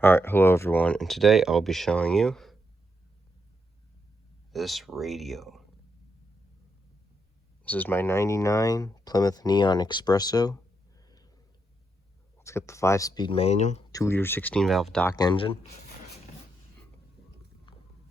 Alright, hello everyone, and today I'll be showing you this radio. This is my 99 Plymouth Neon Espresso. It's got the 5-speed manual, 2-liter 16-valve Dock engine.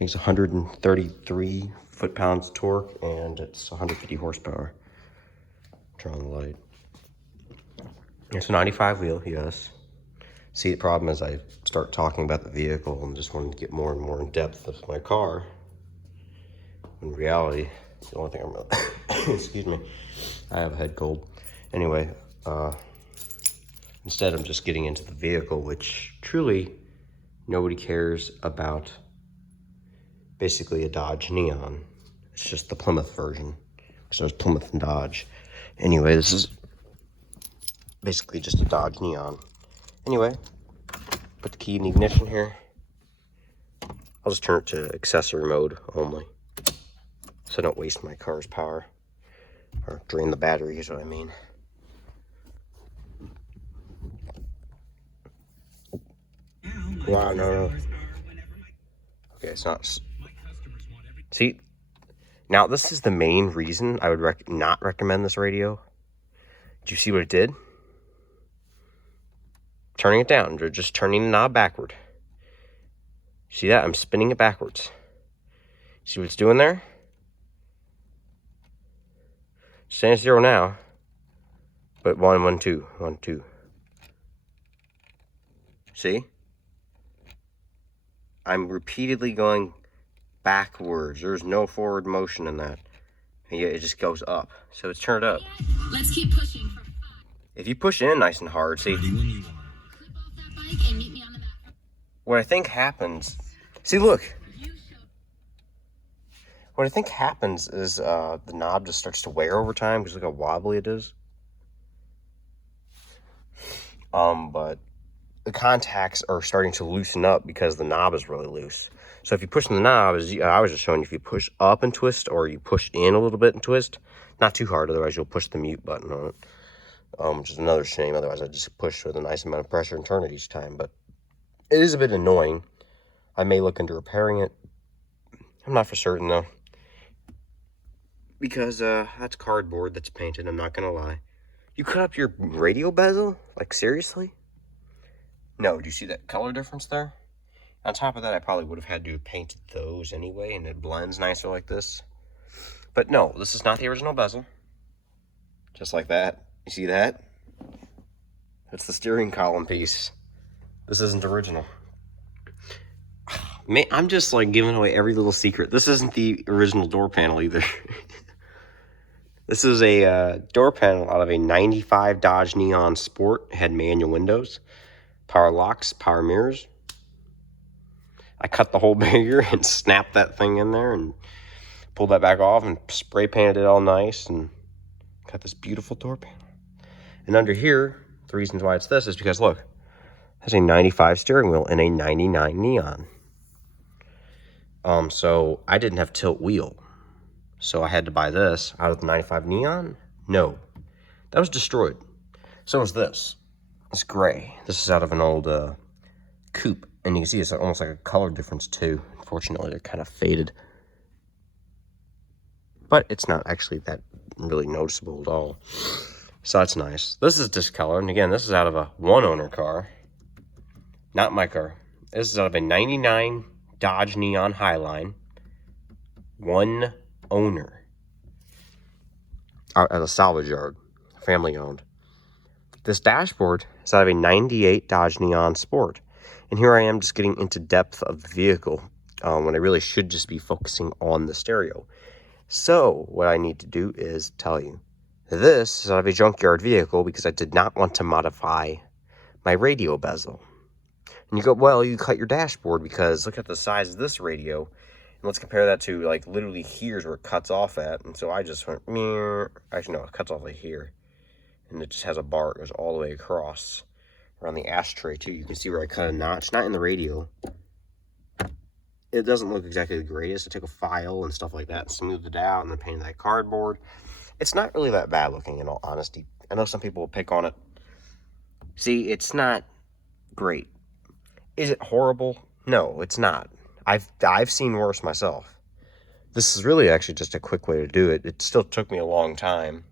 Makes 133 foot-pounds torque, and it's 150 horsepower. Turn on the light. It's a 95 wheel, yes. See, the problem is I start talking about the vehicle and just wanted to get more and more in depth with my car. In reality, it's the only thing I'm really, excuse me, I have a head cold. Anyway, instead I'm just getting into the vehicle, which truly nobody cares about. Basically a Dodge Neon. It's just the Plymouth version. So it's Plymouth and Dodge. Anyway, this is basically just a Dodge Neon. Anyway, put the key in the ignition here. I'll just turn it to accessory mode only, so I don't waste my car's power, or drain the battery is what I mean. Wow, no. Okay, it's not. See, now this is the main reason I would not recommend this radio. Did you see what it did? Turning it down, or just turning the knob backward. See that? I'm spinning it backwards. See what it's doing there? Staying at 0 now, but 1, 1, 2, 1, 2. See? I'm repeatedly going backwards. There's no forward motion in that. And yet it just goes up. So it's turned up. Let's keep pushing for 5. If you push in nice and hard, see? Clip off that bike and meet me on the back. What I think happens... See, look. What I think happens is the knob just starts to wear over time because look how wobbly it is. But the contacts are starting to loosen up because the knob is really loose. So if you push on the knob, as I was just showing you, if you push up and twist, or you push in a little bit and twist, not too hard, otherwise you'll push the mute button on it. Which is another shame, otherwise I'd just push with a nice amount of pressure and turn it each time. But it is a bit annoying. I may look into repairing it. I'm not for certain though. Because that's cardboard that's painted, I'm not gonna lie. You cut up your radio bezel? Like seriously? No, do you see that color difference there? On top of that, I probably would have had to have painted those anyway, and it blends nicer like this. But no, this is not the original bezel. Just like that. You see that? That's the steering column piece. This isn't original. Man, I'm just like giving away every little secret. This isn't the original door panel either. This is a door panel out of a 95 Dodge Neon Sport. It had manual windows, power locks, power mirrors. I cut the whole barrier and snapped that thing in there and pulled that back off and spray painted it all nice and got this beautiful door panel. And under here, the reasons why it's this is because look, it has a 95 steering wheel and a 99 Neon. So I didn't have tilt wheel. So I had to buy this out of the 95 Neon? No. That was destroyed. So was this. It's gray. This is out of an old coupe. And you can see it's almost like a color difference too. Unfortunately, they're kind of faded. But it's not actually that really noticeable at all. So that's nice. This is discolored. And again, this is out of a one-owner car. Not my car. This is out of a 99 Dodge Neon Highline. One owner out at a salvage yard, family owned. This dashboard is out of a 98 Dodge Neon Sport, and here I am just getting into depth of the vehicle when I really should just be focusing on the stereo. So what I need to do is tell you this is out of a junkyard vehicle because I did not want to modify my radio bezel. And you go, well, you cut your dashboard because look at the size of this radio. And let's compare that to, like, literally here's where it cuts off at. And so I just went, meh. Actually, no, it cuts off like here. And it just has a bar. It goes all the way across. Around the ashtray, too. You can see where I cut a notch. Not in the radio. It doesn't look exactly the greatest. I took a file and stuff like that and smoothed it out and then painted that cardboard. It's not really that bad looking, in all honesty. I know some people will pick on it. See, it's not great. Is it horrible? No, it's not. I've seen worse myself. This is really actually just a quick way to do it. It still took me a long time.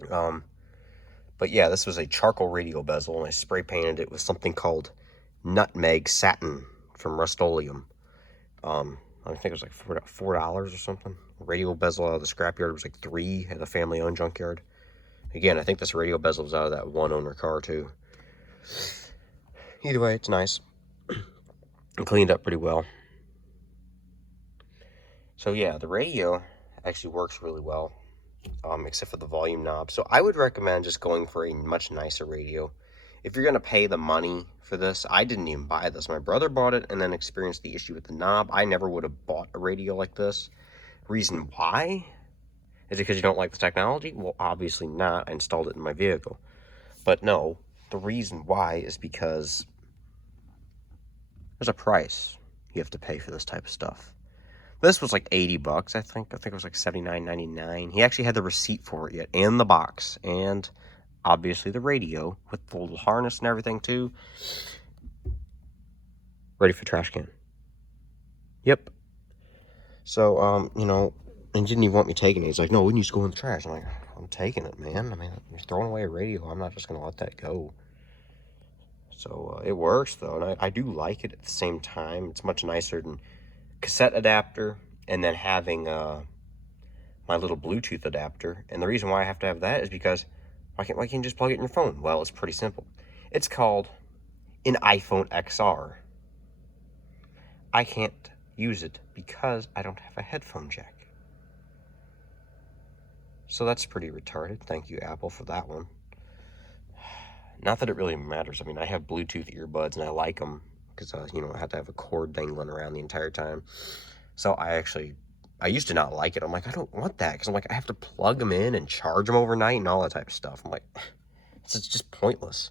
But yeah, this was a charcoal radio bezel, and I spray painted it with something called nutmeg satin from Rust-Oleum. I think it was like $4 or something. Radio bezel out of the scrapyard was like $3 at a family-owned junkyard. Again, I think this radio bezel was out of that one-owner car too. Either way, it's nice. It cleaned up pretty well. So yeah, the radio actually works really well, except for the volume knob. So I would recommend just going for a much nicer radio. If you're going to pay the money for this, I didn't even buy this. My brother bought it and then experienced the issue with the knob. I never would have bought a radio like this. Reason why? Is it because you don't like the technology? Well, obviously not. I installed it in my vehicle. But no, the reason why is because there's a price you have to pay for this type of stuff. This was like $80, I think. I think it was like $79.99. He actually had the receipt for it yet, and the box, and obviously the radio with the little harness and everything too. Ready for trash can. Yep. So, you know, and he didn't even want me taking it. He's like, no, we need to go in the trash. I'm like, I'm taking it, man. I mean, you're throwing away a radio. I'm not just going to let that go. So, it works, though, and I do like it at the same time. It's much nicer than cassette adapter and then having my little Bluetooth adapter. And the reason why I have to have that is because why can't you just plug it in your phone? Well, it's pretty simple. It's called an iPhone XR. I can't use it because I don't have a headphone jack. So that's pretty retarded. Thank you, Apple, for that one. Not that it really matters. I mean, I have Bluetooth earbuds and I like them because, you know, I have to have a cord dangling around the entire time. So I used to not like it. I'm like, I don't want that because I'm like, I have to plug them in and charge them overnight and all that type of stuff. I'm like, it's just pointless.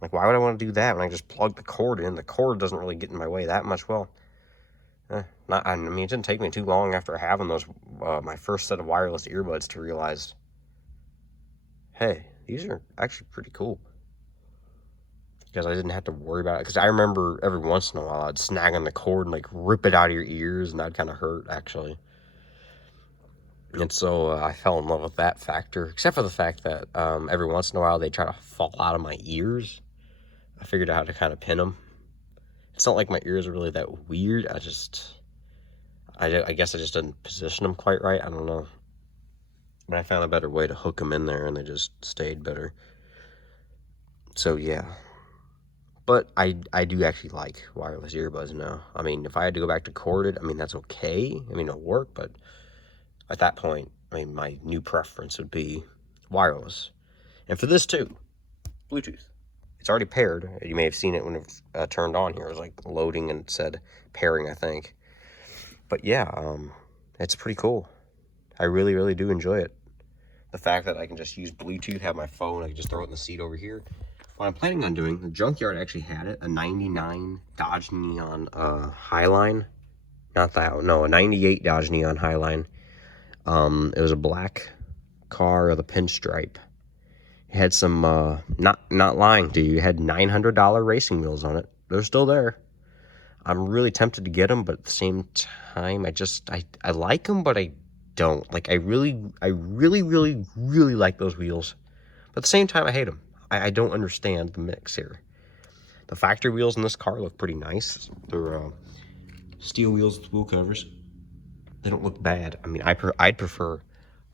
Like, why would I want to do that when I just plug the cord in? The cord doesn't really get in my way that much. Well, I mean, it didn't take me too long after having those, my first set of wireless earbuds to realize, hey, these are actually pretty cool. Because I didn't have to worry about it. Because I remember every once in a while I'd snag on the cord and like rip it out of your ears, and that'd kind of hurt actually. And so I fell in love with that factor, except for the fact that every once in a while they try to fall out of my ears. I figured out how to kind of pin them. It's not like my ears are really that weird. I guess I just didn't position them quite right. I don't know. But I found a better way to hook them in there, and they just stayed better. So yeah. But I do actually like wireless earbuds now. I mean, if I had to go back to corded, I mean, that's okay. I mean, it'll work, but at that point, I mean, my new preference would be wireless. And for this too, Bluetooth. It's already paired. You may have seen it when it turned on here. It was like loading and it said pairing, I think. But yeah, it's pretty cool. I really, really do enjoy it. The fact that I can just use Bluetooth, have my phone, I can just throw it in the seat over here. What I'm planning on doing, the junkyard actually had it, a 99 Dodge Neon Highline. Not that, no, a 98 Dodge Neon Highline. It was a black car with a pinstripe. It had some, not lying to you, it had $900 racing wheels on it. They're still there. I'm really tempted to get them, but at the same time, I like them, but I don't. Like, I really, really like those wheels. But at the same time, I hate them. I don't understand the mix here. The factory wheels in this car look pretty nice. They're steel wheels with wheel covers. They don't look bad. I mean, I'd prefer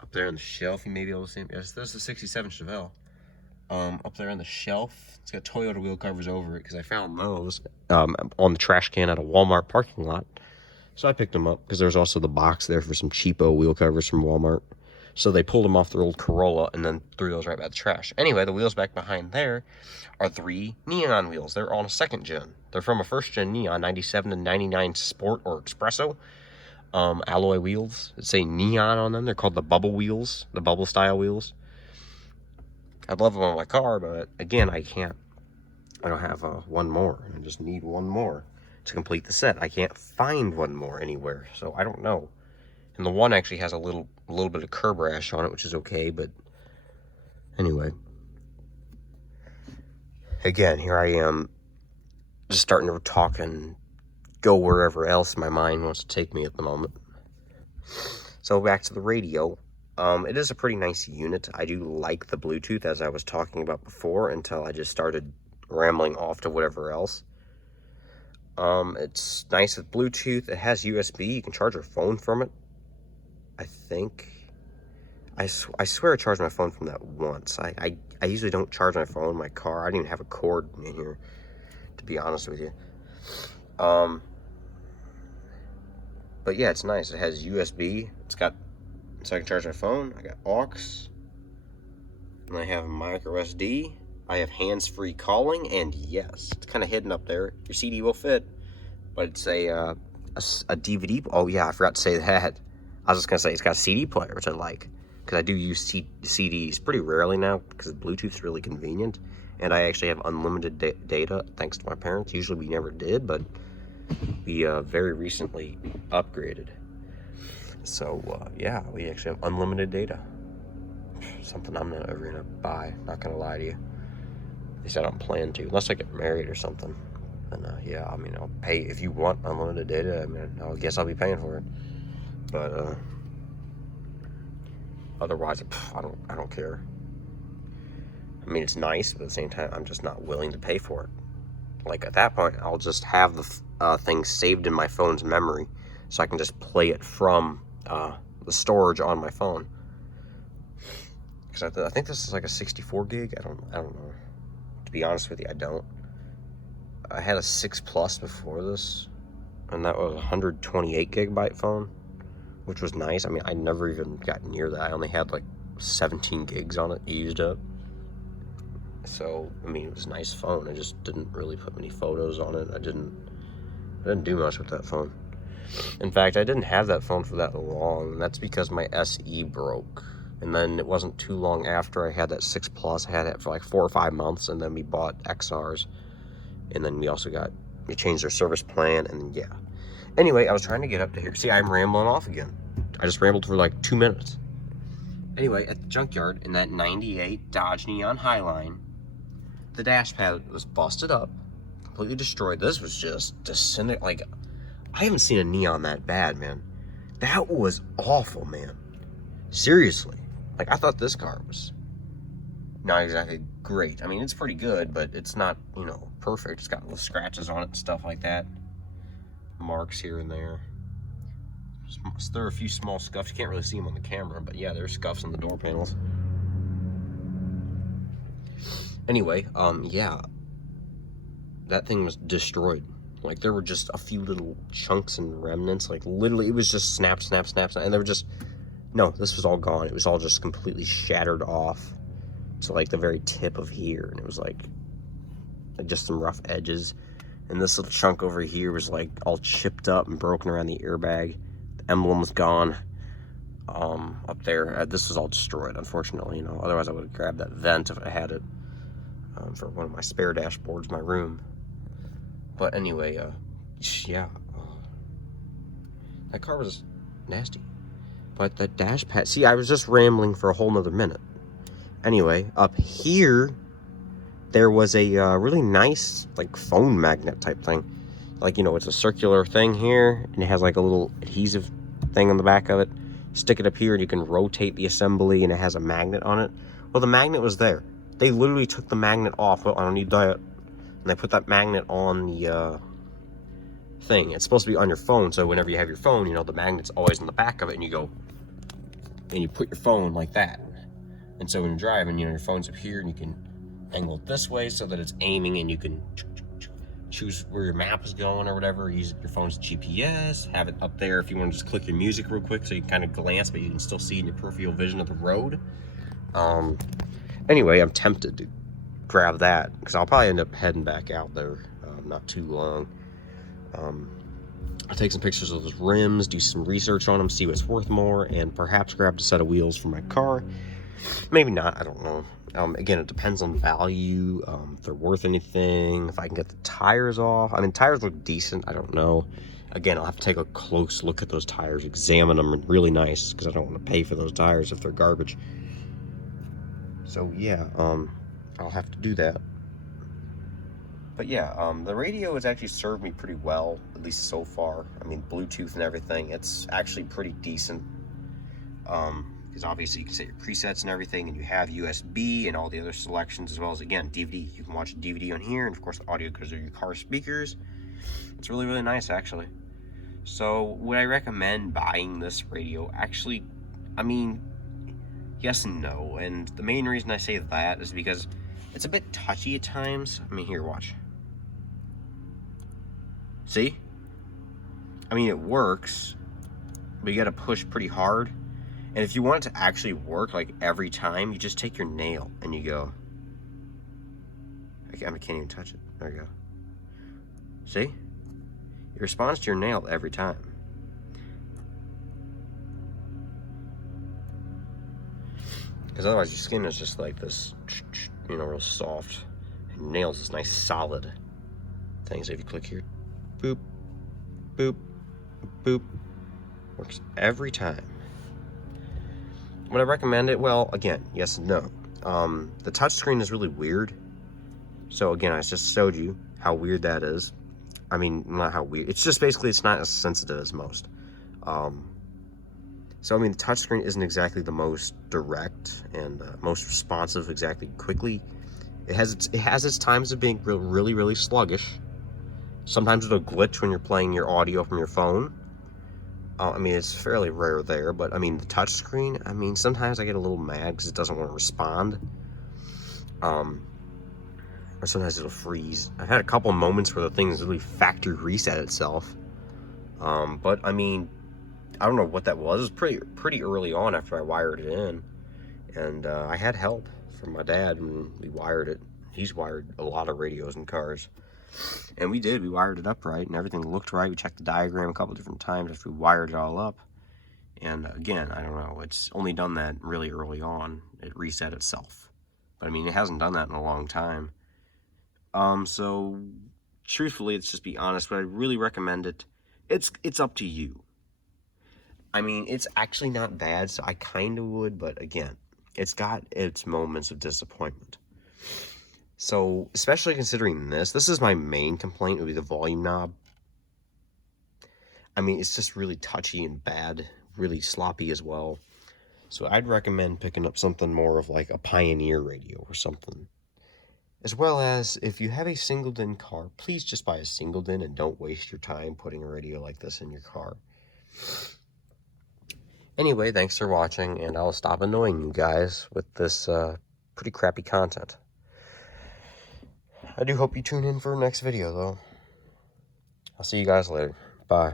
up there on the shelf. You may be able to see them. Yes, this is a 67 Chevelle. Up there on the shelf, it's got Toyota wheel covers over it because I found those on the trash can at a Walmart parking lot. So I picked them up because there's also the box there for some cheapo wheel covers from Walmart. So they pulled them off their old Corolla and then threw those right back in the trash. Anyway, the wheels back behind there are 3 Neon wheels. They're on a second gen. They're from a first gen Neon, 97 and 99 Sport or Espresso. Alloy wheels. It say Neon on them. They're called the bubble wheels, the bubble style wheels. I'd love them on my car, but again, I can't. I don't have one more. I just need one more to complete the set. I can't find one more anywhere, so I don't know. And the one actually has a little bit of curb rash on it, which is okay, but anyway. Again, here I am just starting to talk and go wherever else my mind wants to take me at the moment. So back to the radio. It is a pretty nice unit. I do like the Bluetooth, as I was talking about before, until I just started rambling off to whatever else. It's nice with Bluetooth. It has USB. You can charge your phone from it, I think. I swear I charged my phone from that once. I usually don't charge my phone in my car. I don't even have a cord in here, to be honest with you. But yeah, it's nice. It has USB. So I can charge my phone. I got aux. And I have micro SD. I have hands-free calling, and yes, it's kind of hidden up there. Your CD will fit, but it's a DVD. Oh yeah, I forgot to say that. I was just gonna say it's got a CD player, which I like, because I do use CDs pretty rarely now, because Bluetooth's really convenient, and I actually have unlimited data thanks to my parents. Usually we never did, but we very recently upgraded. So yeah, we actually have unlimited data. Something I'm not ever gonna buy. Not gonna lie to you. At least I don't plan to, unless I get married or something. And yeah, I mean, I'll pay if you want unlimited data. I mean, I guess I'll be paying for it. But otherwise, I don't care. I mean, it's nice, but at the same time, I'm just not willing to pay for it. Like at that point, I'll just have the thing saved in my phone's memory, so I can just play it from the storage on my phone. Because I think this is like a 64 gig. I don't know. To be honest with you, I don't. I had a 6 Plus before this, and that was a 128 gigabyte phone, which was nice. I mean, I never even got near that. I only had like 17 gigs on it used up. So, I mean, it was a nice phone. I just didn't really put many photos on it. I didn't do much with that phone. In fact, I didn't have that phone for that long, and that's because my SE broke. And then it wasn't too long after I had that 6 Plus. I had it for like 4 or 5 months, and then we bought XRs. And then we changed their service plan, and yeah. Anyway, I was trying to get up to here. See, I'm rambling off again. I just rambled for like 2 minutes. Anyway, at the junkyard, in that 98 Dodge Neon Highline, the dash pad was busted up, completely destroyed. This was just disintegrated. Like, I haven't seen a Neon that bad, man. That was awful, man. Seriously. Like, I thought this car was not exactly great. I mean, it's pretty good, but it's not, perfect. It's got little scratches on it and stuff like that. Marks here and there. There are a few small scuffs. You can't really see them on the camera, but yeah, there's scuffs on the door panels. Anyway, yeah. That thing was destroyed. Like, there were just a few little chunks and remnants. Like, literally, it was just snap, snap, snap, snap. And they were just... No, this was all gone. It was all just completely shattered off to, like, the very tip of here. And it was, like just some rough edges. And this little chunk over here was, like, all chipped up and broken around the airbag. The emblem was gone. Up there. This was all destroyed, unfortunately, Otherwise, I would have grabbed that vent if I had it. For one of my spare dashboards in my room. But anyway, yeah. That car was nasty. But the dash pad... See, I was just rambling for a whole nother minute. Anyway, up here, there was a really nice, like, phone magnet type thing. Like, it's a circular thing here, and it has, like, a little adhesive thing on the back of it. Stick it up here, and you can rotate the assembly, and it has a magnet on it. Well, the magnet was there. They literally took the magnet off. Well, I don't need that. And they put that magnet on the thing. It's supposed to be on your phone, so whenever you have your phone, the magnet's always on the back of it, and you go, and you put your phone like that. And so when you're driving, your phone's up here, and you can angle it this way so that it's aiming, and you can choose where your map is going or whatever. Use your phone's GPS, have it up there if you want to just click your music real quick so you can kind of glance, but you can still see in your peripheral vision of the road. Anyway, I'm tempted to grab that because I'll probably end up heading back out there not too long. I'll take some pictures of those rims, do some research on them, see what's worth more, and perhaps grab a set of wheels for my car. Maybe not, I don't know. Again, it depends on value, if they're worth anything, if I can get the tires off. I mean, tires look decent, I don't know. Again, I'll have to take a close look at those tires, examine them really nice, because I don't want to pay for those tires if they're garbage. So yeah, I'll have to do that. But yeah, the radio has actually served me pretty well, at least so far. I mean, Bluetooth and everything, it's actually pretty decent. Because obviously you can set your presets and everything, and you have USB and all the other selections, as well as, again, DVD. You can watch a DVD on here, and of course the audio goes through your car speakers. It's really, really nice, actually. So would I recommend buying this radio? Actually, I mean, yes and no. And the main reason I say that is because it's a bit touchy at times. I mean, here, watch. See? I mean, it works, but you gotta push pretty hard. And if you want it to actually work, like, every time, you just take your nail and you go. I can't even touch it. There you go. See? It responds to your nail every time. Because otherwise your skin is just like this, you know, real soft. And your nails is nice solid thing. So if you click here, boop, boop, boop, works every time. Would I recommend it? Well, again, yes and no. The touchscreen is really weird. So again, I just showed you how weird that is. I mean, not how weird. It's just basically it's not as sensitive as most. So I mean, the touchscreen isn't exactly the most direct and most responsive exactly quickly. It has its times of being really, really sluggish. Sometimes it'll glitch when you're playing your audio from your phone. I mean, it's fairly rare there, but I mean, the touchscreen, I mean, sometimes I get a little mad because it doesn't want to respond. Or sometimes it'll freeze. I've had a couple moments where the thing's really factory reset itself. But I mean, I don't know what that was. It was pretty early on after I wired it in. And I had help from my dad when we wired it. He's wired a lot of radios in cars. And we wired it up right, and everything looked right. We checked the diagram a couple different times after we wired it all up. And again, I don't know, it's only done that really early on. It reset itself. But I mean, it hasn't done that in a long time. So truthfully, let's just be honest, but I really recommend it. It's up to you. I mean, it's actually not bad, so I kind of would, but again, it's got its moments of disappointment. So, especially considering this is my main complaint, would be the volume knob. I mean, it's just really touchy and bad, really sloppy as well. So I'd recommend picking up something more of like a Pioneer radio or something. As well as, if you have a single DIN car, please just buy a single DIN and don't waste your time putting a radio like this in your car. Anyway, thanks for watching, and I'll stop annoying you guys with this pretty crappy content. I do hope you tune in for the next video, though. I'll see you guys later. Bye.